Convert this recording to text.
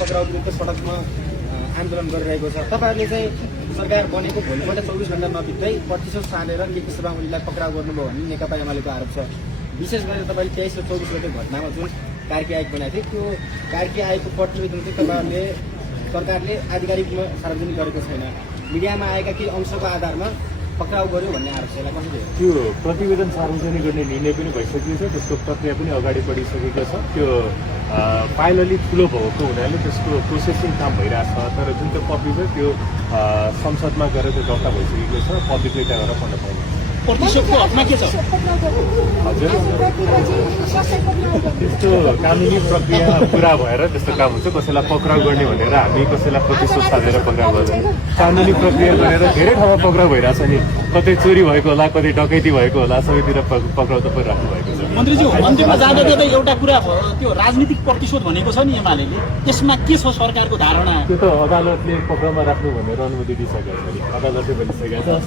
पक्राउ विरुद्ध सडकमा आन्दोलन गरिरहेको छ। तपाईहरुले चाहिँ सरकार बनेको भोलिपल्ट 24 घण्टा नबित्दै प्रतिशोध सानेर केपी शर्मा ओलीलाई पक्राउ गर्नुभयो भन्ने नेकपा एमालेको आरोप छ। विशेष गरेर तपाईले 23 र 24 गते घटनामा जुन कार्की आयोग बनाएको थियो त्यो कार्की आयोगको प्रतिवेदन चाहिँ तपाईहरुले सरकारले आधिकारिकमा सार्वजनिक गरेको छैन। मिडियामा आएका केही अंशको आधारमा पक्राउ गर्यो भन्ने आरोप छ। यसलाई कसरी हेर्नुहुन्छ? त्यो प्रतिवेदन सार्वजनिक गर्ने निर्णय पनि भइसकेको छ, त्यसको प्रक्रिया पनि अगाडि बढिसकेको छ। त्यो फाइल अलिक ठुलो भएको हुनाले त्यसको प्रोसेसिङ काम भइरहेछ। तर जुन त्यो कपी छ त्यो संसदमा गएर त्यो दर्ता भइसकेको छ, पब्लिकले त्यहाँ गएर पढ्न पाउने। प्रतिशोधको हकमा के छ? हजुर, त्यस्तो कानुनी प्रक्रिया पुरा भएर त्यस्तो काम हुन्छ। कसैलाई पक्राउ गर्ने भनेर हामी कसैलाई प्रतिशोध साधेर पक्राउ गर्दैन। कानुनी प्रक्रिया गरेर धेरै ठाउँमा पक्राउ भइरहेछ नि, कतै चोरी भएको होला, कतै डकैती भएको होला, सबैतिर पक्राउ त परिराख्नु भएको छ। मन्त्रीज्यू, अन्त्यमा जाँदा जाँदै एउटा कुरा त्यो राजनीतिक प्रतिशोध भनेको छ नि एमाले, त्यसमा के छ सरकारको धारणा? त्यो त अदालतले पक्राउमा राख्नु भनेर अनुमति दिइसकेको छ, अदालतले भनिसकेको छ।